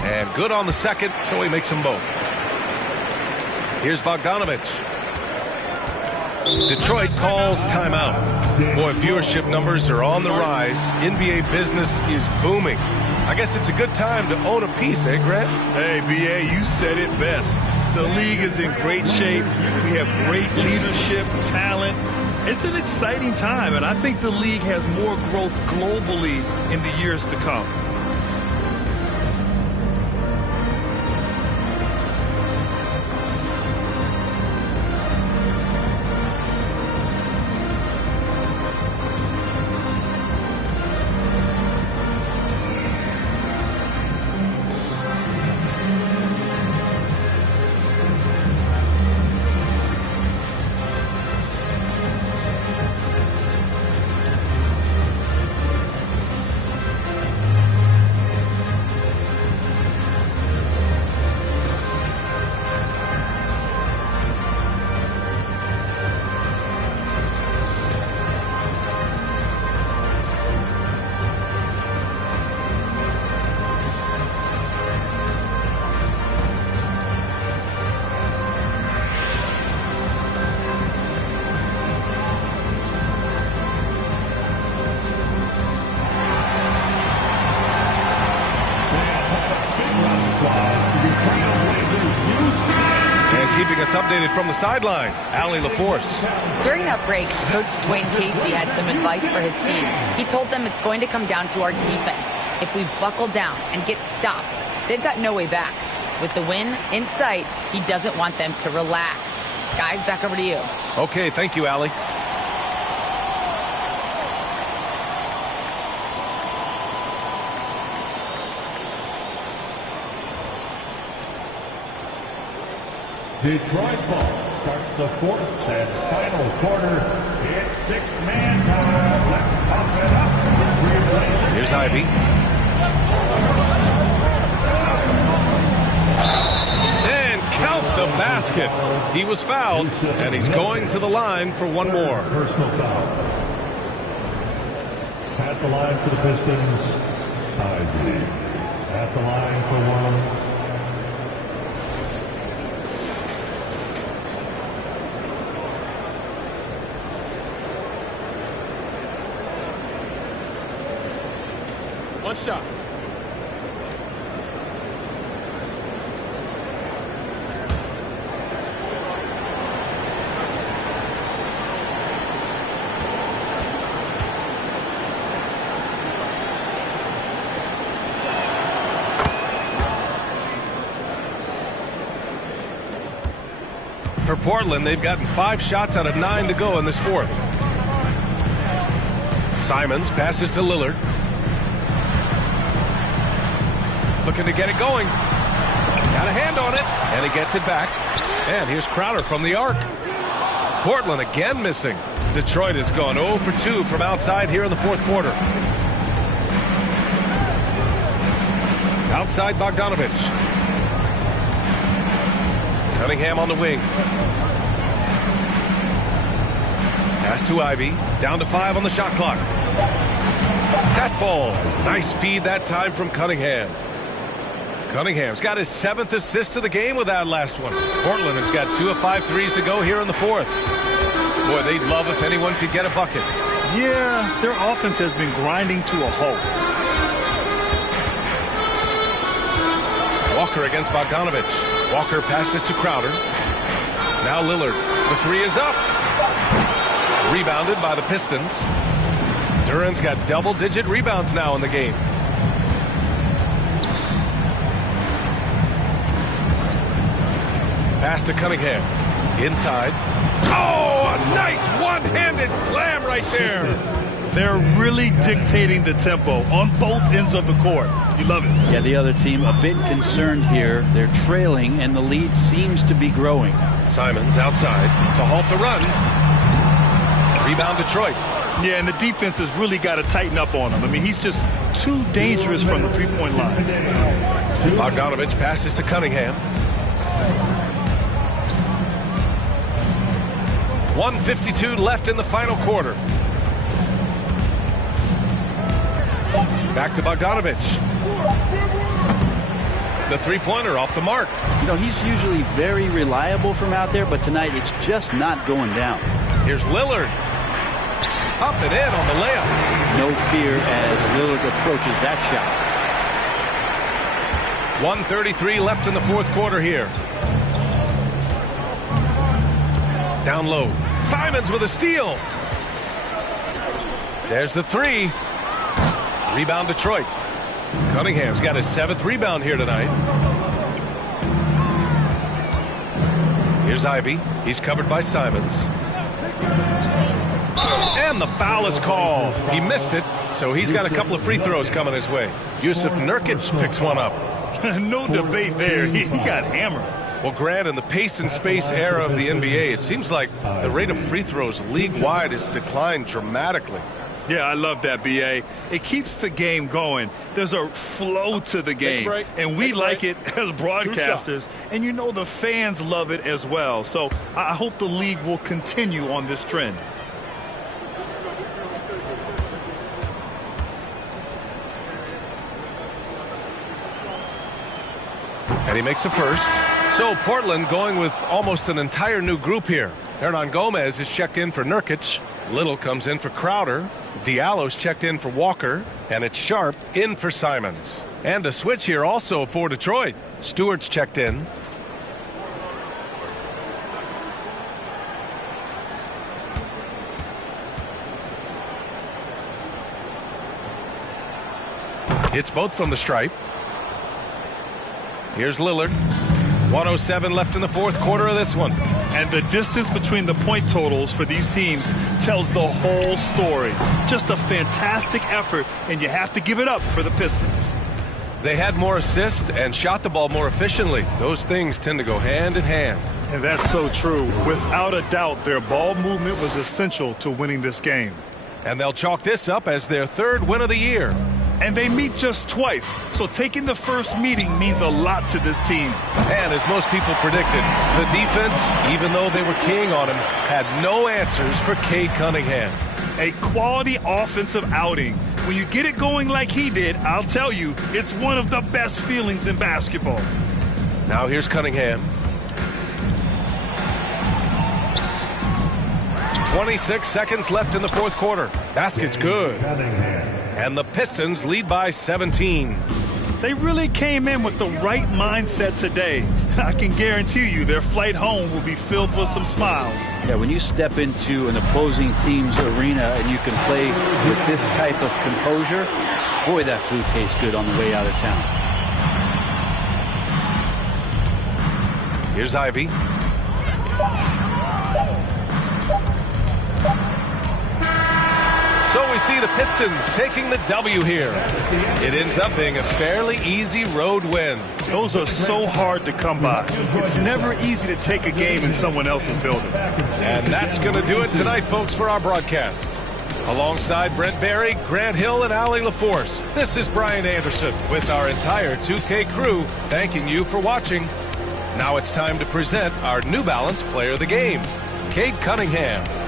And good on the second, so he makes them both. Here's Bogdanovich. Detroit calls timeout. Boy, viewership numbers are on the rise. NBA business is booming. I guess it's a good time to own a piece, eh, Grant? Hey, B.A., you said it best. The league is in great shape. We have great leadership, talent. It's an exciting time, and I think the league has more growth globally in the years to come. Keeping us updated from the sideline, Allie LaForce. During that break, Coach Dwayne Casey had some advice for his team. He told them it's going to come down to our defense. If we buckle down and get stops, they've got no way back. With the win in sight, he doesn't want them to relax. Guys, back over to you. Okay, thank you, Allie. Detroit ball starts the fourth and final quarter. It's six-man time. Let's pump it up. Here's Ivy. And count the basket. He was fouled, and he's going to the line for one more. Personal foul. At the line for the Pistons, Ivy. At the line for one. One shot. For Portland, they've gotten 5 shots out of 9 to go in this fourth. Simons passes to Lillard. Looking to get it going. Got a hand on it, and he gets it back. And here's Crowder from the arc. Portland again missing. Detroit has gone 0 for 2 from outside here in the fourth quarter. Outside Bogdanovich. Cunningham on the wing. Pass to Ivy. Down to 5 on the shot clock. That falls. Nice feed that time from Cunningham. Cunningham's got his 7th assist of the game with that last one. Portland has got 2 of 5 threes to go here in the fourth. Boy, they'd love if anyone could get a bucket. Yeah, their offense has been grinding to a halt. Walker against Bogdanovich. Walker passes to Crowder. Now Lillard. The 3 is up. Rebounded by the Pistons. Duran's got double-digit rebounds now in the game. Pass to Cunningham. Inside. Oh, a nice one-handed slam right there. They're really dictating the tempo on both ends of the court. You love it. Yeah, the other team a bit concerned here. They're trailing, and the lead seems to be growing. Simons outside to halt the run. Rebound Detroit. Yeah, and the defense has really got to tighten up on him. I mean, he's just too dangerous from the three-point line. Bogdanovich passes to Cunningham. 1:52 left in the final quarter. Back to Bogdanovich. The three-pointer off the mark. You know, he's usually very reliable from out there, but tonight it's just not going down. Here's Lillard. Up and in on the layup. No fear as Lillard approaches that shot. 1:33 left in the fourth quarter here. Down low. Simons with a steal. There's the 3. Rebound Detroit. Cunningham's got his 7th rebound here tonight. Here's Ivy. He's covered by Simons. And the foul is called. He missed it, so he's got a couple of free throws coming his way. Yusuf Nurkic picks one up. No debate there. He got hammered. Well, Grant, in the pace and space era of the NBA, it seems like the rate of free throws league-wide has declined dramatically. Yeah, I love that, B.A. It keeps the game going. There's a flow to the game, and we like it as broadcasters, and you know the fans love it as well. So I hope the league will continue on this trend. And he makes a first. So Portland going with almost an entire new group here. Hernan Gomez is checked in for Nurkic. Little comes in for Crowder. Diallo's checked in for Walker. And it's Sharp in for Simons. And a switch here also for Detroit. Stewart's checked in. Hits both from the stripe. Here's Lillard. 1:07 left in the fourth quarter of this one. And the distance between the point totals for these teams tells the whole story. Just a fantastic effort, and you have to give it up for the Pistons. They had more assists and shot the ball more efficiently. Those things tend to go hand in hand. And that's so true. Without a doubt, their ball movement was essential to winning this game. And they'll chalk this up as their third win of the year. And they meet just twice, so taking the first meeting means a lot to this team. And as most people predicted, the defense, even though they were keying on him, had no answers for Cade Cunningham. A quality offensive outing. When you get it going like he did, I'll tell you, it's one of the best feelings in basketball. Now here's Cunningham. 26 seconds left in the fourth quarter. Basket's good. And the Pistons lead by 17. They really came in with the right mindset today. I can guarantee you their flight home will be filled with some smiles. Yeah, when you step into an opposing team's arena and you can play with this type of composure, boy, that food tastes good on the way out of town. Here's Ivy. So we see the Pistons taking the W here. It ends up being a fairly easy road win. Those are so hard to come by. It's never easy to take a game in someone else's building. And that's going to do it tonight, folks, for our broadcast. Alongside Brent Barry, Grant Hill, and Allie LaForce, this is Brian Anderson with our entire 2K crew thanking you for watching. Now it's time to present our New Balance Player of the Game, Cade Cunningham.